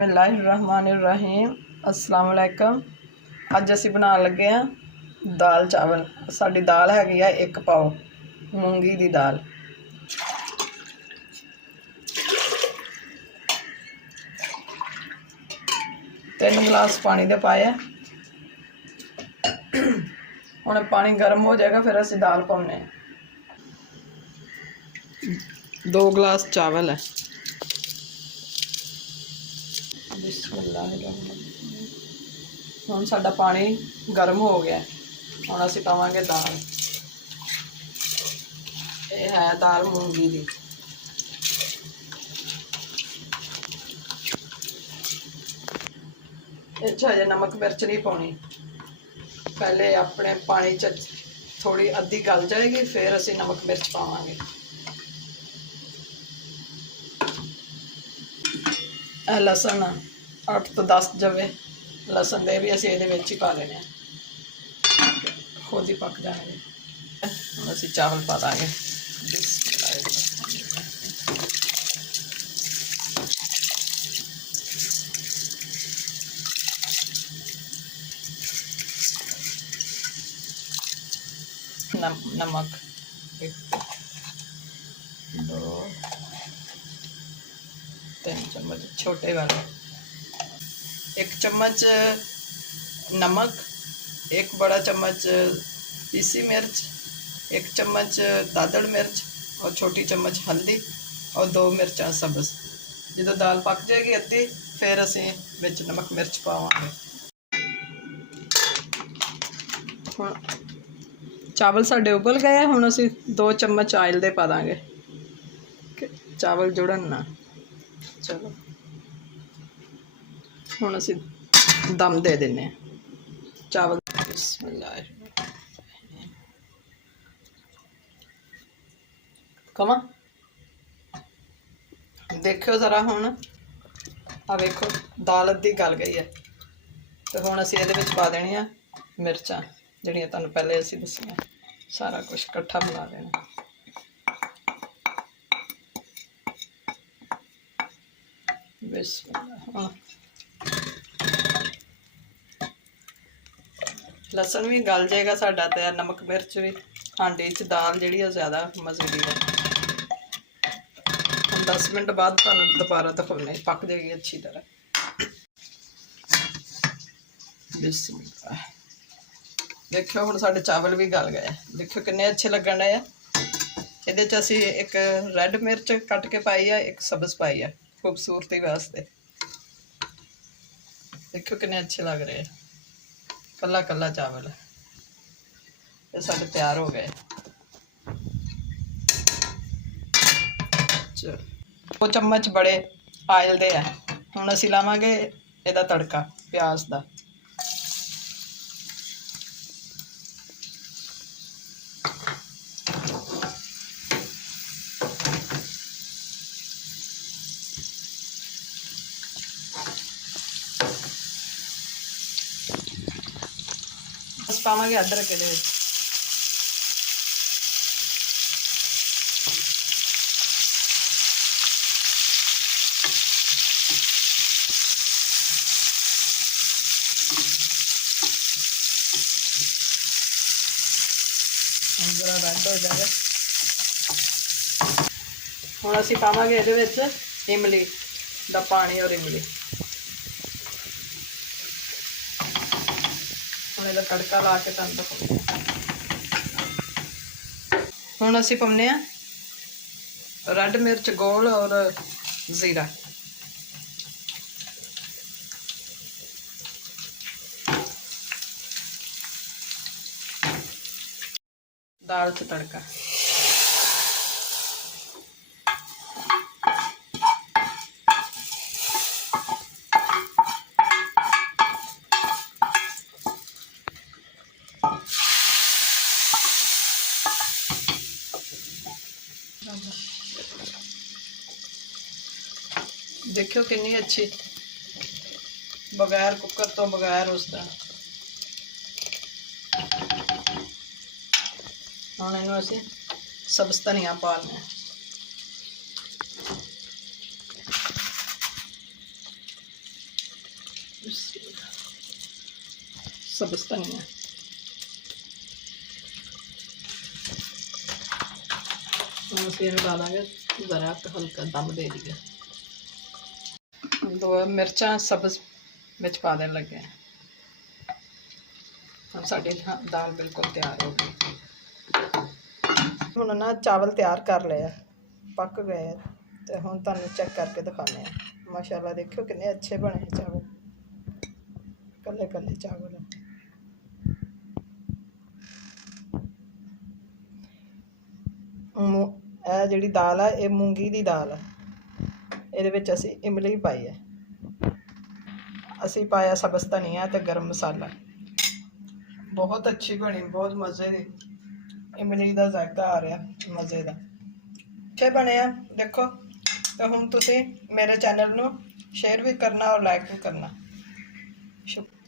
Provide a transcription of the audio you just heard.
बिस्मिल्लाहिर्रहमानिर्रहीम। अस्सलाम वालेकुम। अज असी बनाने लगे हैं दाल चावल। साडी दाल हैगी है 1 पाव मूंगी दी दाल। तीन गिलास पानी दे पाए। हुण पानी गर्म हो जाएगा, फिर असी दाल पाउने। 2 गिलास चावल है। हुण साडा पानी गर्म हो गया। हुण असी पावांगे दाल। ये है दाल मूंगी दी। इस हजे नमक मिर्च नहीं पाउनी। पहले अपने पानी च थोड़ी अद्धी गल जाएगी, फिर असी नमक मिर्च पावांगे। लसन 8 तो 10 जवे लसन दे भी असी इहदे विच ही पा देने, खुद ही पक जाएंगे। हुण असी चावल पा देंगे। नमक 1 2 3 चम्मच छोटे वाले। 1 चम्मच नमक, 1 बड़ा चम्मच पीसी मिर्च, 1 चम्मच दादड़ मिर्च और छोटी चम्मच हल्दी और 2 मिर्चा सब्ज़। जो दाल पक जाएगी अद्धी, फिर असी विच नमक मिर्च पावांगे। हुण चावल साडे उबल गए। हुण असी 2 चम्मच आयल दे पा देंगे, चावल जुड़न ना। चलो हुण असी दम दे देने चावल। बिस्मिल्लाह कमा देखो जरा। हुण आ वेखो दाल अद्धी गल गई है, तो हुण असी इहदे विच पा देणियां मिर्चां जिहड़ियां तुहानूं पहले असी दस्सियां। सारा कुछ इकट्ठा मिला देना। बिस्मिल्लाह। लसन भी गल जाएगा साडा, ते नमक मिर्च भी। हांडी च दाल जिहड़ी है ज़्यादा मज़े दी है। 10 मिनट बाद तुहानूं दोबारा दिखाउने, पक जाएगी अच्छी तरह। बिस्मिल्लाह। देखो हुण साडे चावल भी गल गए। देखो कितने अच्छे लगन डए आ। इहदे च असी 1 रैड मिर्च कट के पाई है, 1 सब्ज़ पाई है खूबसूरती वास्ते। देखो कितने अच्छे लग रहे हैं। कला कला चावल ये साडे तैयार हो गए। चलो 2 चम्मच बड़े आयल दे है। हुण असी लावांगे इहदा तड़का प्याज दा। बस पावांगे अदरक इहदे विच। जरा रेड हो जाए। हुण असी पावांगे इहदे विच इमली दा पानी और इमली। हुण इहदा तड़का ला के तुहानूं दिखाउने। हुण असी पाउने आ रेड मिर्च गोल और जीरा। दाल च तड़का। देखो कितनी अच्छी, बगैर कुकर तो बगैर उसका। हुण इहनूं असीं सब्ज़ धनिया पा लें। सब्ज़ धनिया ਅਸੀਂ ਇਹਨੂੰ ਲਾ ਦਾਂਗੇ ज़रा हल्का दम दे दिए। 2 मिर्चां सब्ज़ ਵਿੱਚ ਪਾ ਦੇਣ ਲੱਗੇ ਹਾਂ। ਹੁਣ ਸਾਡੀ दाल बिल्कुल तैयार हो गई। ਹੁਣ ਨਾ ਚਾਵਲ ਤਿਆਰ ਕਰ ਲਏ ਆ, ਪੱਕ ਗਏ ਆ ਤੇ ਹੁਣ ਤੁਹਾਨੂੰ ਚੈੱਕ ਕਰਕੇ ਦਿਖਾਉਂਦੇ ਆ। ਮਾਸ਼ਾਅੱਲਾ ਦੇਖਿਓ ਕਿੰਨੇ ਅੱਛੇ ਬਣੇ ਚਾਵਲ, ਕੱਲੇ ਕੱਲੇ ਚਾਵਲ। ਇਹ ਜਿਹੜੀ ਦਾਲ ਆ ਇਹ ਮੂੰਗੀ ਦੀ ਦਾਲ ਆ। ਇਹਦੇ ਵਿੱਚ ਅਸੀਂ ਇਮਲੀ ਪਾਈ ਹੈ, ਅਸੀਂ ਪਾਇਆ ਸਬਜ਼ ਧਨੀਆ ਤੇ ਗਰਮ ਮਸਾਲਾ। बहुत अच्छी बनी, बहुत मज़े की इमली का जायका आ रहा, मज़े का अच्छे बने आ। देखो तो हुण तुसीं मेरे चैनल नूं शेयर भी करना और लाइक भी करना। शुक्रिया।